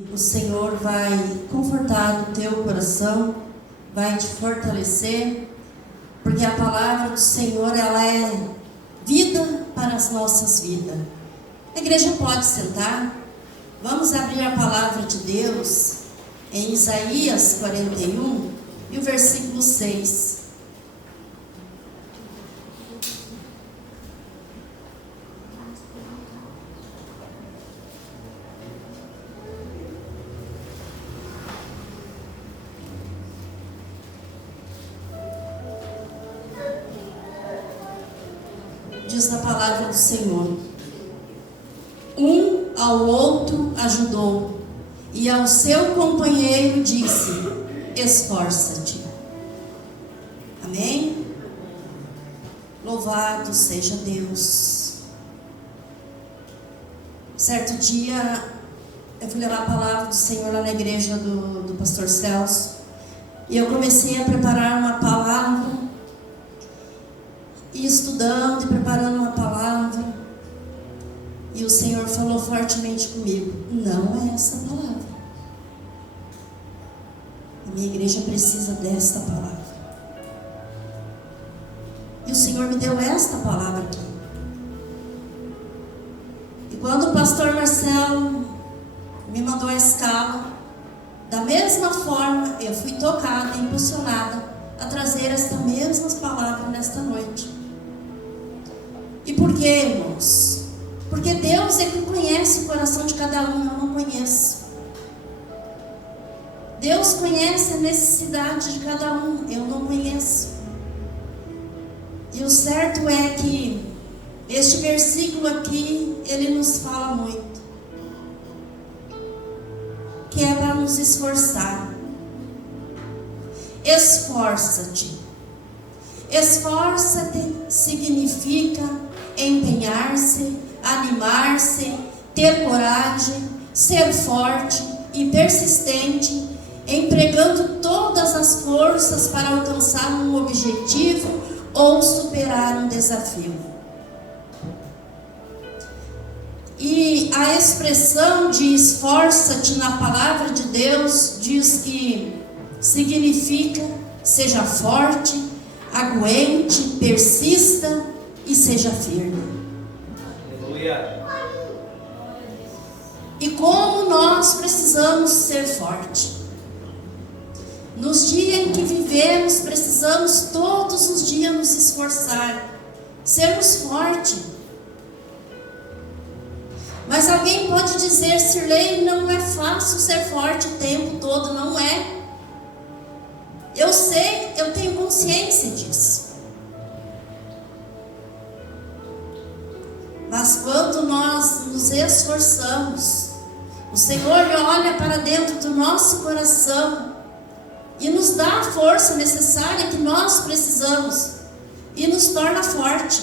O Senhor vai confortar o teu coração, vai te fortalecer, porque a palavra do Senhor, ela é vida para as nossas vidas. A igreja pode sentar. Vamos abrir a palavra de Deus em Isaías 41 e o versículo 6. Diz a palavra do Senhor: um ao outro ajudou, e ao seu companheiro disse: esforça-te. Amém? Louvado seja Deus. Certo dia, eu fui levar a palavra do Senhor lá na igreja do pastor Celso, e eu comecei a preparar uma palavra, e estudando e preparando uma palavra, e o Senhor falou fortemente comigo: não é essa palavra. A minha igreja precisa desta palavra. E o Senhor me deu esta palavra aqui. E quando o pastor Marcelo me mandou a escala, da mesma forma eu fui tocada, impulsionada a trazer esta mesma palavra nesta noite. E por quê, irmãos? Porque Deus é que conhece o coração de cada um, eu não conheço. Deus conhece a necessidade de cada um, eu não conheço. E o certo é que este versículo aqui, ele nos fala muito, que é para nos esforçar. Esforça-te. Esforça-te significa empenhar-se, animar-se, ter coragem, ser forte e persistente, empregando todas as forças para alcançar um objetivo ou superar um desafio. E a expressão de esforça-te na palavra de Deus diz que significa seja forte, aguente, persista e seja firme. Aleluia. E como nós precisamos ser fortes. Nos dias em que vivemos, precisamos todos os dias nos esforçar, sermos fortes. Mas alguém pode dizer: Sirlei, não é fácil ser forte o tempo todo. Não é. Eu sei, eu tenho consciência disso. Mas quando nós nos esforçamos, o Senhor olha para dentro do nosso coração e nos dá a força necessária que nós precisamos e nos torna forte.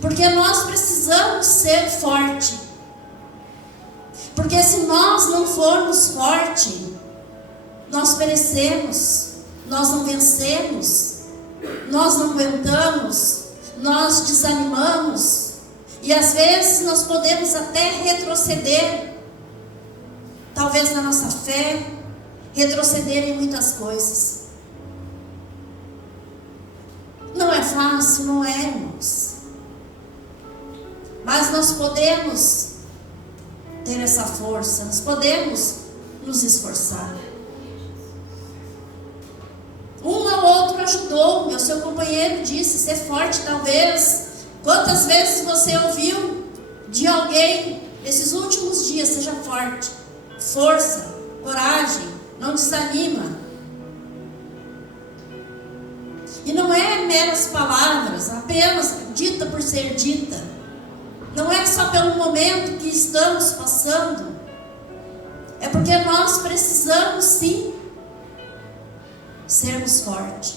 Porque nós precisamos ser forte. Porque se nós não formos fortes, nós perecemos, nós não vencemos, nós não aguentamos, nós desanimamos. E às vezes nós podemos até retroceder, talvez na nossa fé, retroceder em muitas coisas. Não é fácil, não é, irmãos. Mas nós podemos ter essa força, nós podemos nos esforçar. Um ao outro ajudou, o seu companheiro disse: ser forte. Talvez, quantas vezes você ouviu de alguém nesses últimos dias: seja forte, força, coragem, não desanima. E não é meras palavras, apenas dita por ser dita. Não é só pelo momento que estamos passando. É porque nós precisamos sim sermos fortes.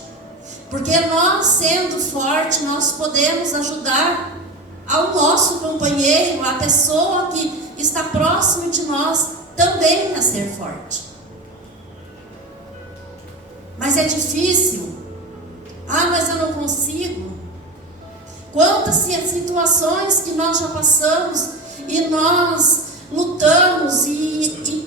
Porque nós, sendo fortes, nós podemos ajudar ao nosso companheiro, a pessoa que está próximo de nós, também a ser forte. Mas é difícil. Mas eu não consigo. Quantas situações que nós já passamos e nós lutamos e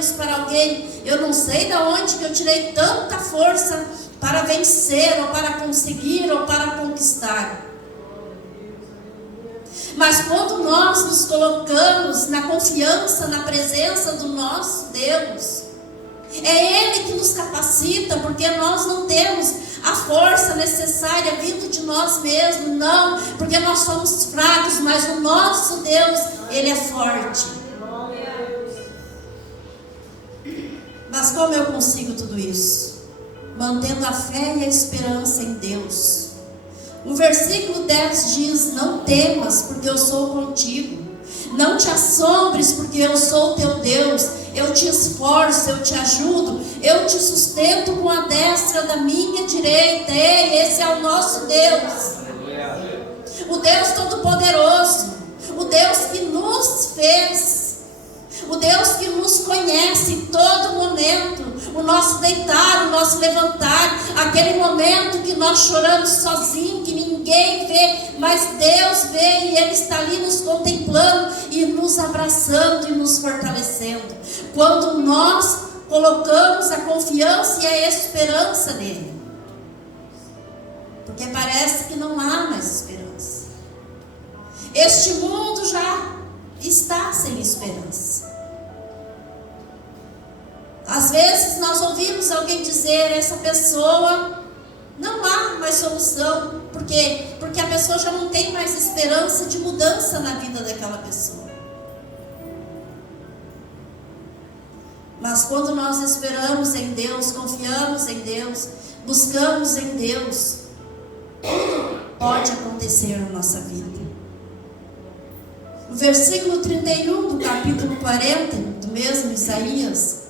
dizemos para alguém: eu não sei de onde que eu tirei tanta força para vencer, ou para conseguir, ou para conquistar. Mas quando nós nos colocamos na confiança, na presença do nosso Deus, é Ele que nos capacita, porque nós não temos a força necessária vindo de nós mesmos, não, porque nós somos fracos, mas o nosso Deus, Ele é forte. Mas como eu consigo tudo isso? Mantendo a fé e a esperança em Deus. O versículo 10 diz: não temas, porque eu sou contigo. Não te assombres, porque eu sou teu Deus. Eu te esforço, eu te ajudo, eu te sustento com a destra da minha direita. Ei, esse é o nosso Deus. O Deus Todo-Poderoso. O Deus que nos fez. O Deus que nos conhece em todo momento. O nosso deitar, o nosso levantar. Aquele momento que nós choramos sozinhos, que ninguém vê, mas Deus vê, e Ele está ali nos contemplando e nos abraçando e nos fortalecendo. Quando nós colocamos a confiança e a esperança nele. Porque parece que não há mais esperança. Este mundo já está sem esperança. Às vezes nós ouvimos alguém dizer: essa pessoa não há mais solução. Por quê? Porque a pessoa já não tem mais esperança de mudança na vida daquela pessoa. Mas quando nós esperamos em Deus, confiamos em Deus, buscamos em Deus, tudo pode acontecer na nossa vida. No versículo 31 do capítulo 40, do mesmo Isaías,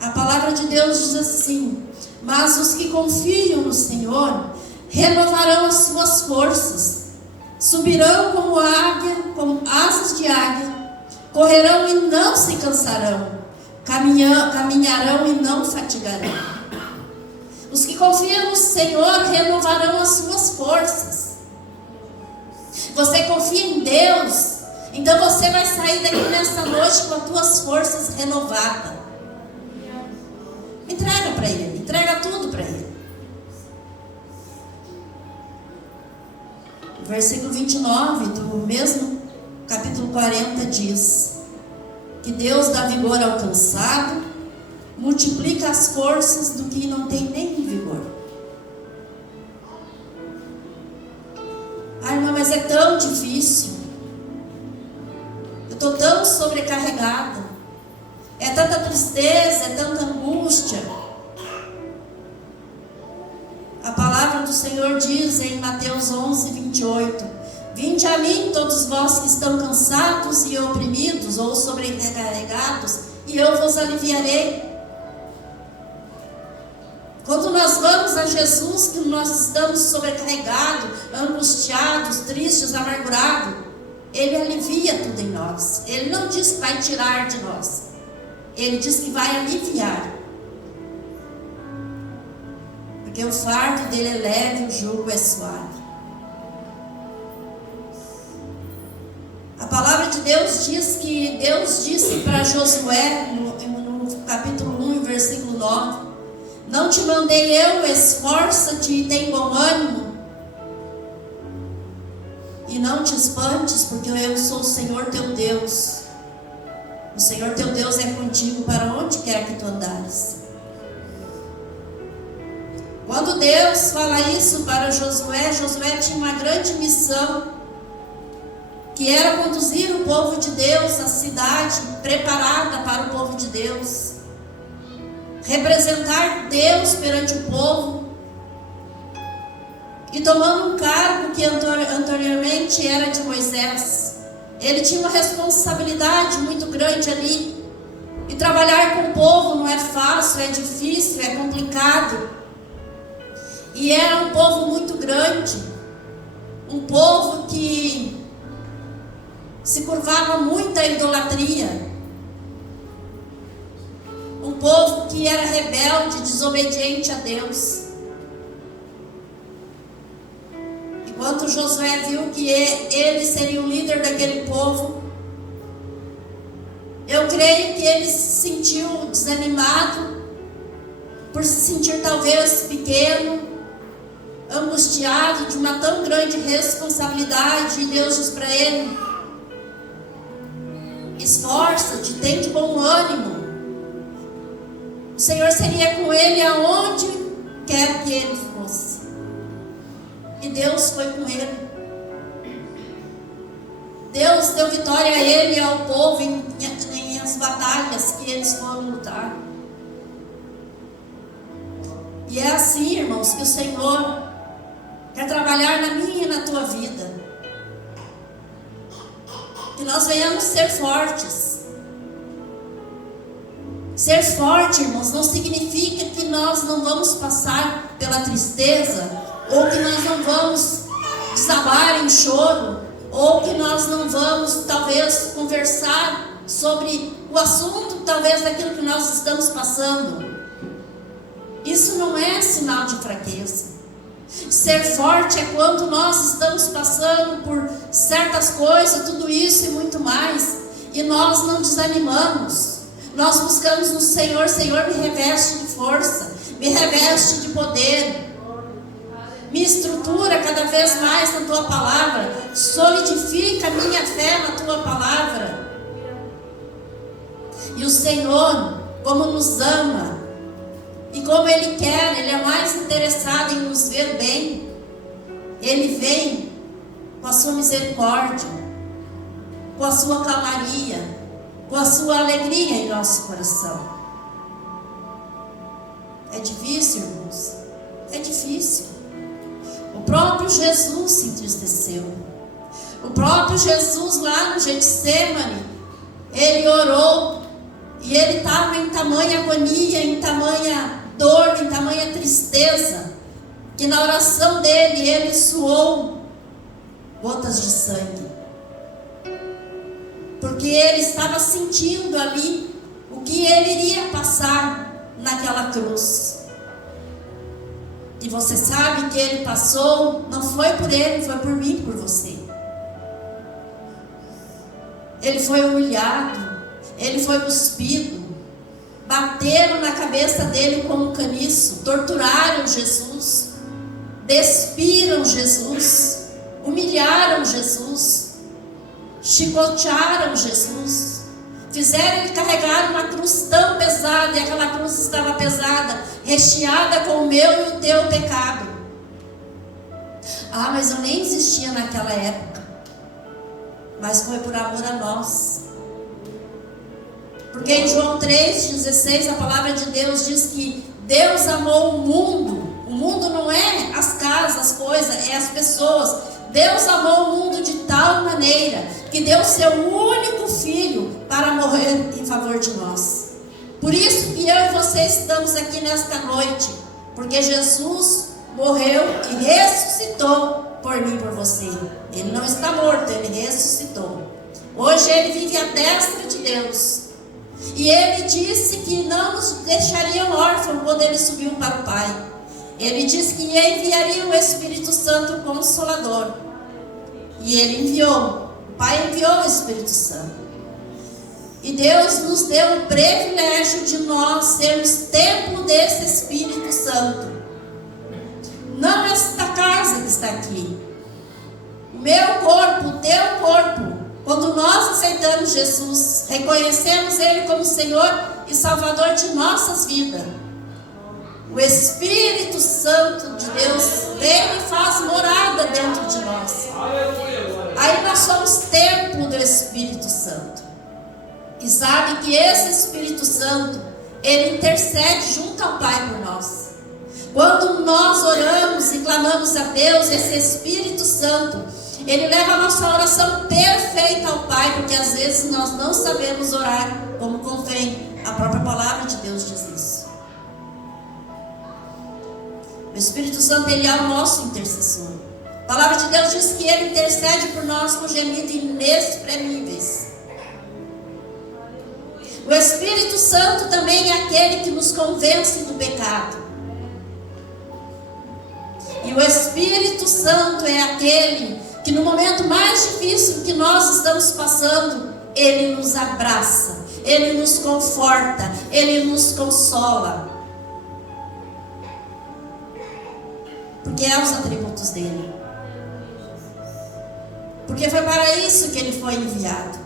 a palavra de Deus diz assim: mas os que confiam no Senhor renovarão as suas forças, subirão como águia, como asas de águia, correrão e não se cansarão, caminharão e não fatigarão. Os que confiam no Senhor renovarão as suas forças. Você confia em Deus, então você vai sair daqui nesta noite com as tuas forças renovadas. Entrega para Ele, entrega tudo para Ele. O versículo 29 do mesmo capítulo 40 diz que Deus dá vigor ao cansado, multiplica as forças do que não tem nem vigor. Ai, irmã, mas é tão difícil. Eu estou tão sobrecarregada. É tanta tristeza, é tanta angústia. A palavra do Senhor diz em Mateus 11, 28: vinde a mim todos vós que estão cansados e oprimidos ou sobrecarregados, e eu vos aliviarei. Quando nós vamos a Jesus, que nós estamos sobrecarregados, angustiados, tristes, amargurados, Ele alivia tudo em nós. Ele não diz que vai tirar de nós, Ele diz que vai aliviar. Porque o fardo dele é leve, o jugo é suave. A palavra de Deus diz que Deus disse para Josué, no capítulo 1, versículo 9: não te mandei eu, esforça-te e tem bom ânimo, e não te espantes, porque eu sou o Senhor teu Deus. O Senhor teu Deus é contigo para onde quer que tu andares. Quando Deus fala isso para Josué, Josué tinha uma grande missão, que era conduzir o povo de Deus à cidade preparada para o povo de Deus, representar Deus perante o povo, e tomando um cargo que anteriormente era de Moisés. Ele tinha uma responsabilidade muito grande ali, e trabalhar com o povo não é fácil, é difícil, é complicado. E era um povo muito grande, um povo que se curvava muito à idolatria, um povo que era rebelde, desobediente a Deus. E quando Josué viu que ele seria o líder daquele povo, eu creio creio que ele se sentiu desanimado, por se sentir talvez pequeno, angustiado de uma tão grande responsabilidade. E Deus diz para ele: esforça-te, tem de bom ânimo. O Senhor seria com ele aonde quer que ele fosse. E Deus foi com ele. Deus deu vitória a ele e ao povo em as batalhas que eles foram lutar. E é assim, irmãos, que o Senhor quer trabalhar na minha e na tua vida. Que nós venhamos ser fortes. Ser forte, irmãos, não significa que nós não vamos passar pela tristeza, ou que nós não vamos desabar em choro, ou que nós não vamos, talvez, conversar sobre o assunto, talvez, daquilo que nós estamos passando. Isso não é sinal de fraqueza. Ser forte é quando nós estamos passando por certas coisas, tudo isso e muito mais, e nós não desanimamos. Nós buscamos no Senhor: Senhor, me reveste de força, me reveste de poder, me estrutura cada vez mais na tua palavra, solidifica a minha fé na tua palavra. E o Senhor, como nos ama, e como Ele quer, Ele é mais interessado em nos ver bem. Ele vem com a sua misericórdia, com a sua calmaria, com a sua alegria em nosso coração. É difícil, irmãos? É difícil. O próprio Jesus se entristeceu. O próprio Jesus lá no Getsemane, Ele orou, e Ele estava em tamanha agonia, em tamanha dor, em tamanha tristeza, que na oração dele, Ele suou gotas de sangue. Porque Ele estava sentindo ali o que Ele iria passar naquela cruz. E você sabe que Ele passou, não foi por Ele, foi por mim, por você. Ele foi humilhado, Ele foi cuspido, bateram na cabeça dele com um caniço, torturaram Jesus, despiram Jesus, humilharam Jesus, chicotearam Jesus, fizeram ele carregar uma cruz tão pesada, e aquela cruz estava pesada, recheada com o meu e o teu pecado. Ah, mas eu nem existia naquela época, mas foi por amor a nós. Porque em João 3,16 a palavra de Deus diz que Deus amou o mundo. O mundo não é as casas, as coisas, é as pessoas. Deus amou o mundo de tal maneira que deu seu único filho para morrer em favor de nós. Por isso que eu e você estamos aqui nesta noite, porque Jesus morreu e ressuscitou por mim e por você. Ele não está morto, Ele ressuscitou. Hoje Ele vive à destra de Deus. E Ele disse que não nos deixaria órfãos quando Ele subiu para o Pai. Ele disse que enviaria o Espírito Santo, o Consolador. E Ele enviou. O Pai enviou o Espírito Santo. E Deus nos deu o privilégio de nós sermos templo desse Espírito Santo. Não esta casa que está aqui. O meu corpo, o teu corpo. Quando nós aceitamos Jesus, reconhecemos Ele como Senhor e Salvador de nossas vidas, o Espírito Santo de Deus vem e faz morada dentro de nós. Aí nós somos templo do Espírito Santo. E sabe que esse Espírito Santo, Ele intercede junto ao Pai por nós. Quando nós oramos e clamamos a Deus, esse Espírito Santo, Ele leva a nossa oração perfeita ao Pai, porque às vezes nós não sabemos orar como convém. A própria palavra de Deus diz isso. O Espírito Santo, Ele é o nosso intercessor. A palavra de Deus diz que Ele intercede por nós com gemidos inexprimíveis. O Espírito Santo também é aquele que nos convence do pecado. E o Espírito Santo é aquele que no momento mais difícil que nós estamos passando, Ele nos abraça, Ele nos conforta, Ele nos consola. Porque é os atributos dele. Porque foi para isso que ele foi enviado.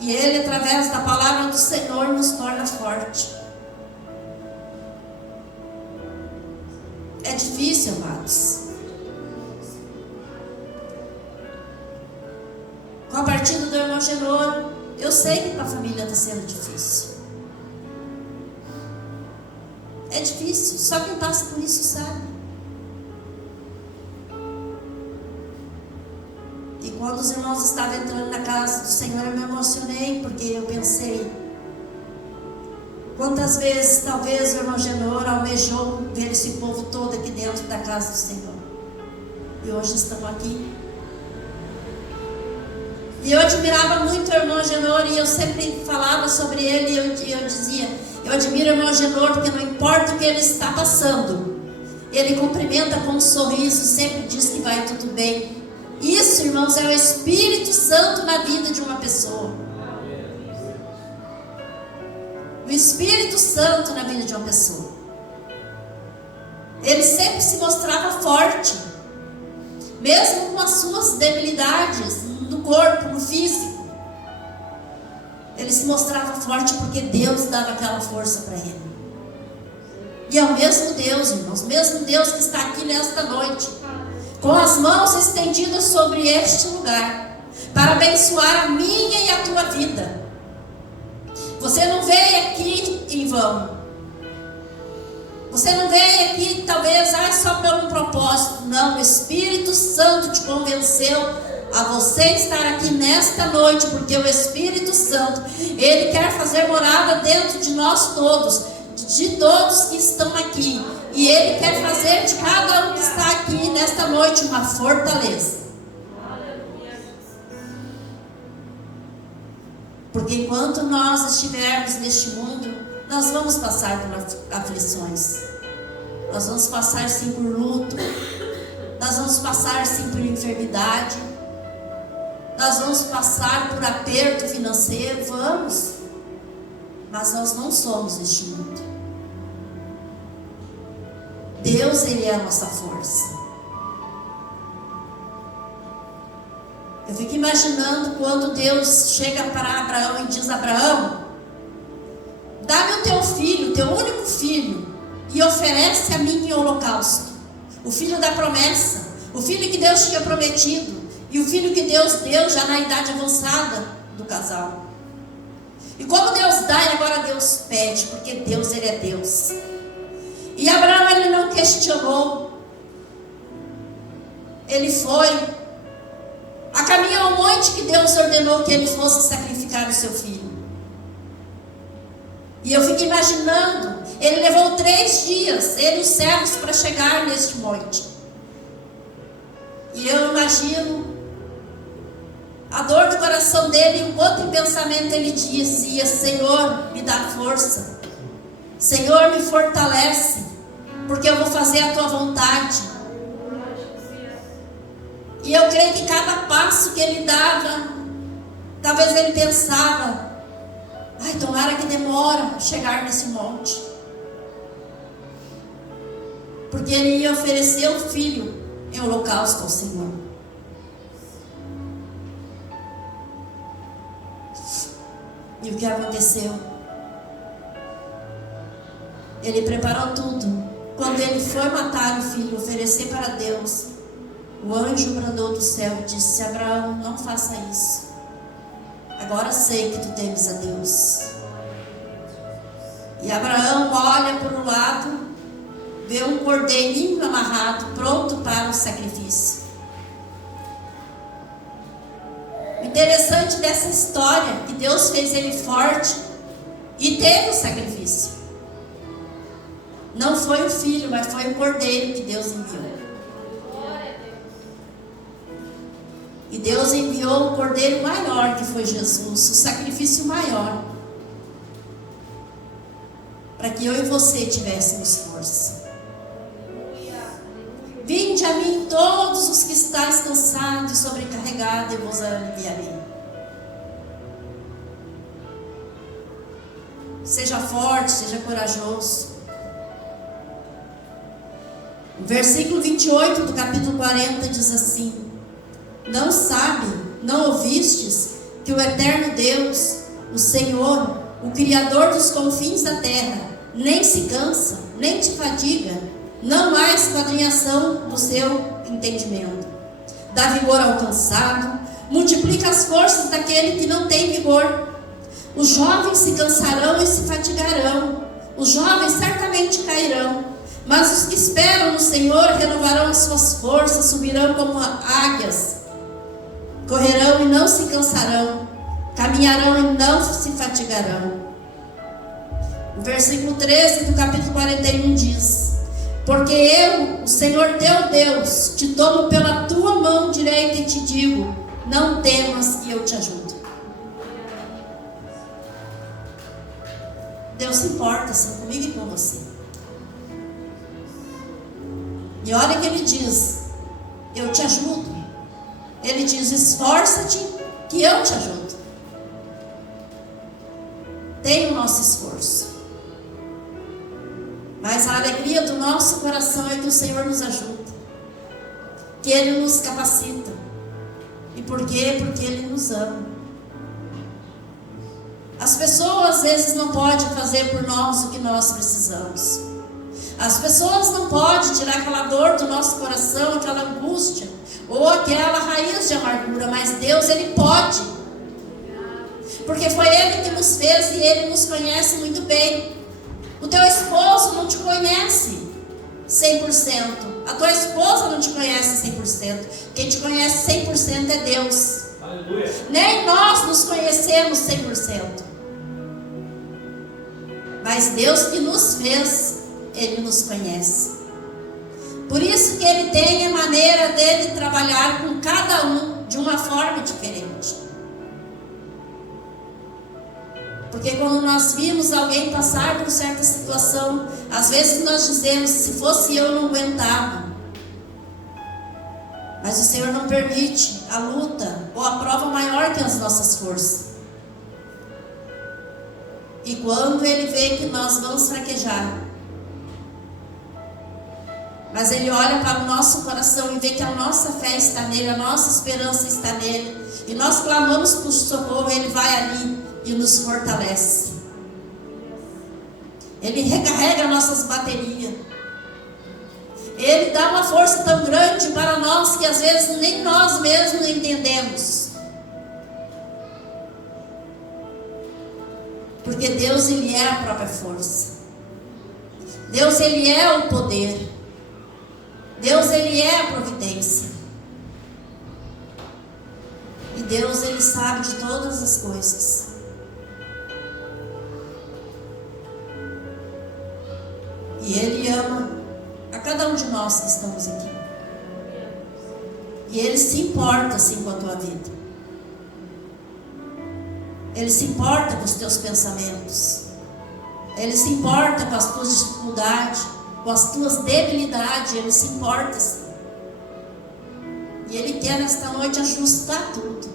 E ele, através da palavra do Senhor, nos torna forte. É difícil, amados. Com a partida do irmão Genor, eu sei que para a família está sendo difícil. É difícil, só quem passa por isso sabe. E quando os irmãos estavam entrando na casa do Senhor, eu me emocionei, porque eu pensei, quantas vezes talvez o irmão Genor almejou ver esse povo todo aqui dentro da casa do Senhor. E hoje estamos aqui. E eu admirava muito o irmão Genor, e eu sempre falava sobre ele, e eu dizia, eu admiro o irmão Genor, porque não importa o que ele está passando, ele cumprimenta com um sorriso, sempre diz que vai tudo bem. Isso, irmãos, é o Espírito Santo na vida de uma pessoa. O Espírito Santo na vida de uma pessoa. Ele sempre se mostrava forte, mesmo com as suas debilidades no corpo, no físico. Ele se mostrava forte porque Deus dava aquela força para ele. E é o mesmo Deus, irmãos, o mesmo Deus que está aqui nesta noite, com as mãos estendidas sobre este lugar, para abençoar a minha e a tua vida. Você não veio aqui em vão. Você não veio aqui talvez só pelo propósito. Não, o Espírito Santo te convenceu a você estar aqui nesta noite, porque o Espírito Santo, Ele quer fazer morada dentro de nós todos, de todos que estão aqui. E Ele quer fazer de cada um que está aqui nesta noite uma fortaleza. Porque enquanto nós estivermos neste mundo, nós vamos passar por aflições. Nós vamos passar sim por luto. Nós vamos passar sim por enfermidade. Nós vamos passar por aperto financeiro. Vamos. Mas nós não somos este mundo. Deus, Ele é a nossa força. Eu fico imaginando quando Deus chega para Abraão e diz: Abraão, dá-me o teu filho, teu único filho, e oferece a mim em holocausto. O filho da promessa, o filho que Deus tinha prometido, e o filho que Deus deu já na idade avançada do casal. E como Deus dá, e agora Deus pede, porque Deus, Ele é Deus. E Abraão, ele não questionou. Ele foi a caminho ao monte que Deus ordenou que ele fosse sacrificar o seu filho. E eu fico imaginando, ele levou 3 dias, ele e os servos, para chegar neste monte. E eu imagino a dor do coração dele, enquanto em pensamento ele dizia: Senhor, me dá força. Senhor, me fortalece, porque eu vou fazer a tua vontade. E eu creio que cada passo que ele dava, talvez ele pensava: ai, tomara que demora a chegar nesse monte, porque ele ia oferecer o filho em holocausto ao Senhor. E o que aconteceu? Ele preparou tudo. Quando ele foi matar o filho, oferecer para Deus, o anjo bradou do céu e disse: Abraão, não faça isso. Agora sei que tu temes a Deus. E Abraão olha para o lado, vê um cordeirinho amarrado, pronto para o sacrifício. O interessante dessa história, que Deus fez ele forte e teve o sacrifício. Não foi o filho, mas foi o cordeiro que Deus enviou. E Deus enviou o cordeiro maior, que foi Jesus, o sacrifício maior, para que eu e você tivéssemos força. Vinde a mim todos os que estáis cansados e sobrecarregados, eu vos aliviarei. Seja forte, seja corajoso. O versículo 28 do capítulo 40 diz assim: não sabe, não ouvistes, que o eterno Deus, o Senhor, o Criador dos confins da terra, nem se cansa, nem te fadiga, não há esquadrinhação do seu entendimento. Dá vigor ao cansado, multiplica as forças daquele que não tem vigor. Os jovens se cansarão e se fatigarão, os jovens certamente cairão, mas os que esperam no Senhor renovarão as suas forças, subirão como águias, correrão e não se cansarão, caminharão e não se fatigarão. O versículo 13 do capítulo 41 diz: porque eu, o Senhor teu Deus, te tomo pela tua mão direita e te digo: não temas, e eu te ajudo. Deus se importa assim comigo e com você. E olha que Ele diz: eu te ajudo. Ele diz: esforça-te que eu te ajudo. Tem o nosso esforço, mas a alegria do nosso coração é que o Senhor nos ajuda, que Ele nos capacita. E por quê? Porque Ele nos ama. As pessoas às vezes não podem fazer por nós o que nós precisamos. As pessoas não podem tirar aquela dor do nosso coração, aquela angústia, ou aquela raiz de amargura, mas Deus, Ele pode. Porque foi Ele que nos fez e Ele nos conhece muito bem. O teu esposo não te conhece 100%. A tua esposa não te conhece 100%. Quem te conhece 100% é Deus. Aleluia. Nem nós nos conhecemos 100%. Mas Deus que nos fez, Ele nos conhece. Por isso que Ele tem a maneira dele trabalhar com cada um de uma forma diferente. Porque quando nós vimos alguém passar por certa situação, às vezes nós dizemos: se fosse eu, não aguentava. Mas o Senhor não permite a luta ou a prova maior que as nossas forças. E quando Ele vê que nós vamos fraquejar, mas Ele olha para o nosso coração e vê que a nossa fé está nele, a nossa esperança está nele, e nós clamamos por socorro, Ele vai ali e nos fortalece. Ele recarrega nossas baterias. Ele dá uma força tão grande para nós que às vezes nem nós mesmos entendemos. Porque Deus, Ele é a própria força. Deus, Ele é o poder. Deus, Ele é a providência. E Deus, Ele sabe de todas as coisas. E Ele ama a cada um de nós que estamos aqui. E Ele se importa assim com a tua vida. Ele se importa com os teus pensamentos. Ele se importa com as tuas dificuldades, com as tuas debilidades. Ele se importa assim. E Ele quer nesta noite ajustar tudo.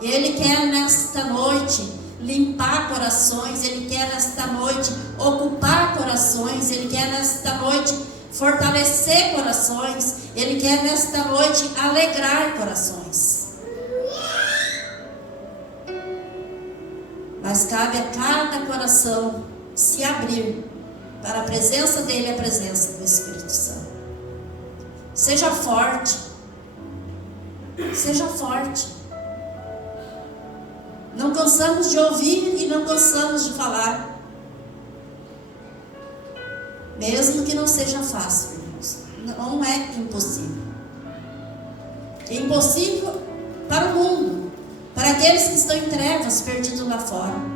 E Ele quer nesta noite limpar corações. Ele quer nesta noite ocupar corações. Ele quer nesta noite fortalecer corações. Ele quer nesta noite alegrar corações. Mas cabe a cada coração se abrir para a presença dEle e a presença do Espírito Santo. Seja forte. Seja forte. Não cansamos de ouvir e não cansamos de falar. Mesmo que não seja fácil, irmãos. Não é impossível. É impossível para o mundo, para aqueles que estão em trevas, perdidos lá fora.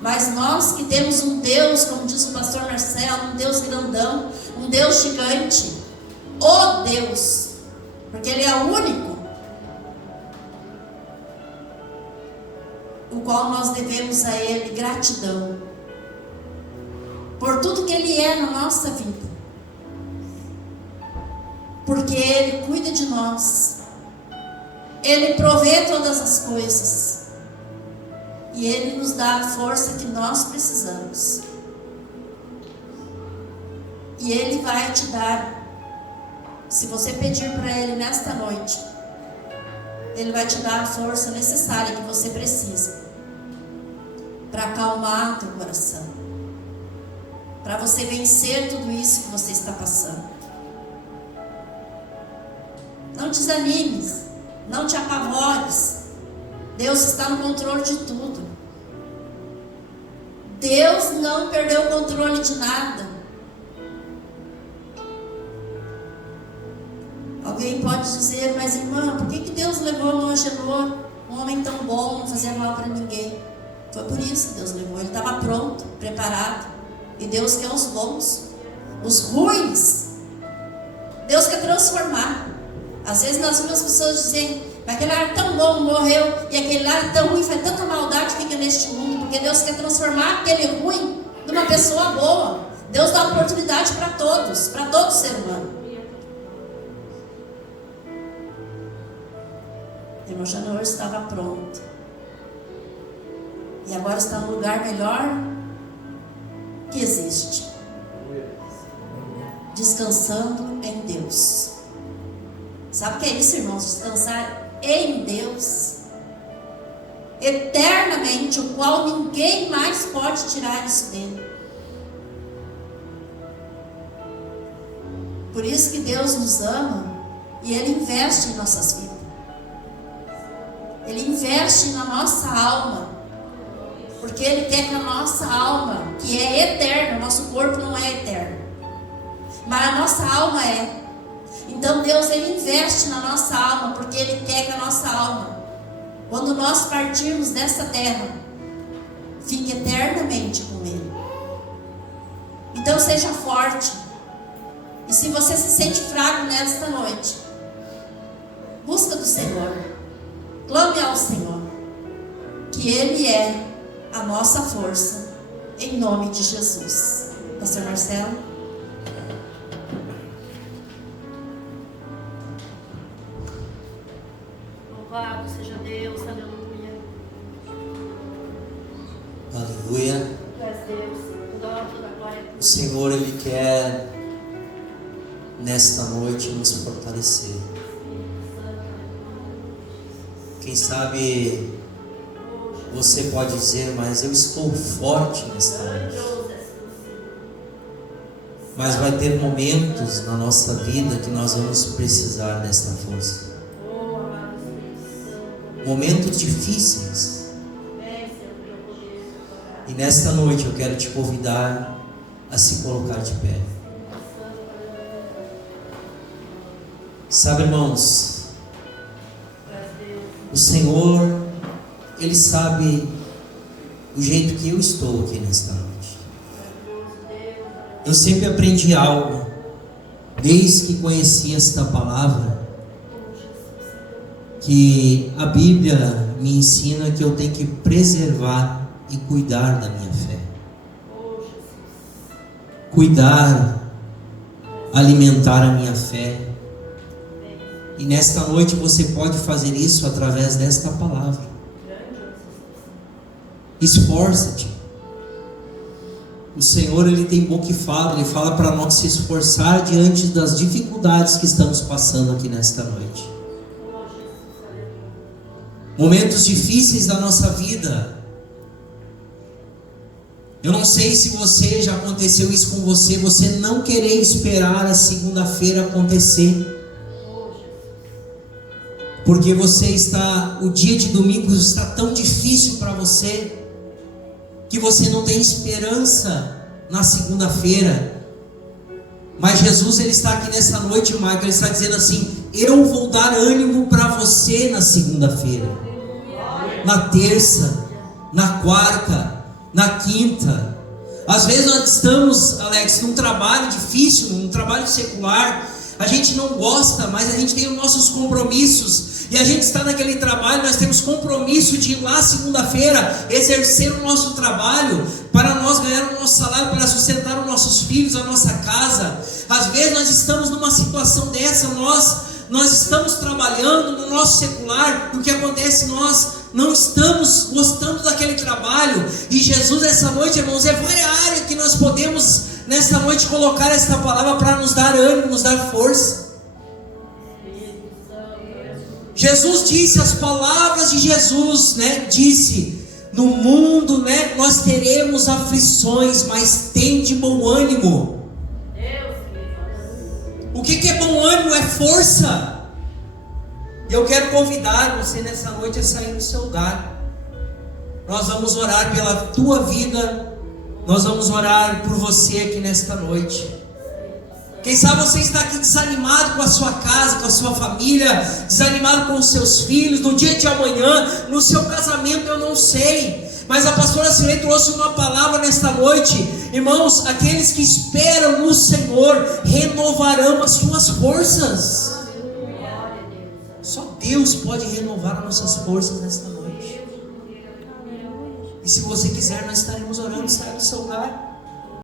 Mas nós que temos um Deus, como diz o pastor Marcelo, um Deus grandão, um Deus gigante, o Deus, porque Ele é o único, o qual nós devemos a Ele gratidão por tudo que Ele é na nossa vida. porque Ele cuida de nós, Ele provê todas as coisas, e Ele nos dá a força que nós precisamos. E Ele vai te dar, se você pedir para Ele nesta noite, Ele vai te dar a força necessária que você precisa para acalmar teu coração, para você vencer tudo isso que você está passando. Não desanimes, não te apavores. Deus está no controle de tudo. Deus não perdeu o controle de nada. Alguém pode dizer, mas irmã, por que Deus levou o Agenor, um homem tão bom, não fazia mal para ninguém? Foi por isso que Deus levou. Ele estava pronto, preparado. E Deus quer os bons. Os ruins, Deus quer transformar. Às vezes nós vemos as pessoas dizendo, mas aquele lá é tão bom, morreu, e aquele lá é tão ruim, faz tanta maldade, fica neste mundo, porque Deus quer transformar aquele ruim numa pessoa boa. Deus dá oportunidade para todos, para todo ser humano. O irmão Agenor estava pronto, e agora está no lugar melhor que existe, descansando em Deus. Sabe o que é isso, irmãos? Descansar em Deus eternamente, o qual ninguém mais pode tirar isso dele. Por isso que Deus nos ama e Ele investe em nossas vidas. Ele investe na nossa alma, porque Ele quer que a nossa alma, que é eterna, nosso corpo não é eterno, mas a nossa alma é. Então Deus, Ele investe na nossa alma, porque Ele quer que a nossa alma, quando nós partirmos dessa terra, fique eternamente com Ele. Então seja forte. E se você se sente fraco nesta noite, busca do Senhor, clame ao Senhor, que Ele é a nossa força, em nome de Jesus. Pastor Marcelo. Louvado seja Deus, aleluia. Aleluia. Tu és Deus, toda honra, toda glória. O Senhor, Ele quer nesta noite nos fortalecer. Quem sabe você pode dizer, mas eu estou forte nesta noite. Mas vai ter momentos na nossa vida que nós vamos precisar desta força. Momentos difíceis. E nesta noite eu quero te convidar a se colocar de pé. Sabe, irmãos, o Senhor, Ele sabe o jeito que eu estou aqui nesta noite. Eu sempre aprendi algo, desde que conheci esta palavra, que a Bíblia me ensina que eu tenho que preservar e cuidar da minha fé. Cuidar, alimentar a minha fé. E nesta noite você pode fazer isso através desta palavra. Esforça-te. O Senhor, Ele tem boca e fala. Ele fala para nós se esforçar diante das dificuldades que estamos passando aqui nesta noite. Momentos difíceis da nossa vida. Eu não sei se você já aconteceu isso com você. Você não querer esperar a segunda-feira acontecer, porque o dia de domingo está tão difícil para você, que você não tem esperança na segunda-feira. Mas Jesus, Ele está aqui nessa noite, Michael, Ele está dizendo assim, eu vou dar ânimo para você na segunda-feira, na terça, na quarta, na quinta. Às vezes nós estamos, Alex, num trabalho difícil, num trabalho secular, a gente não gosta, mas a gente tem os nossos compromissos, e a gente está naquele trabalho, nós temos compromisso de ir lá segunda-feira, exercer o nosso trabalho, para nós ganhar o nosso salário, para sustentar os nossos filhos, a nossa casa. Às vezes nós estamos numa situação dessa, nós estamos trabalhando no nosso secular, o que acontece, nós não estamos gostando daquele trabalho, e Jesus essa noite, irmãos, é várias áreas que nós podemos nesta noite colocar esta palavra para nos dar ânimo, nos dar força. Jesus disse, as palavras de Jesus, disse, no mundo, nós teremos aflições, mas tem de bom ânimo. O que é bom ânimo? É força. E eu quero convidar você nessa noite a sair do seu lugar. Nós vamos orar pela tua vida, nós vamos orar por você aqui nesta noite. Quem sabe você está aqui desanimado com a sua casa, com a sua família, desanimado com os seus filhos, no dia de amanhã, no seu casamento, eu não sei. Mas a pastora Cirlei trouxe uma palavra nesta noite. Irmãos, aqueles que esperam no Senhor renovarão as suas forças. Só Deus pode renovar as nossas forças nesta noite. E se você quiser, nós estaremos orando, saia do seu lugar.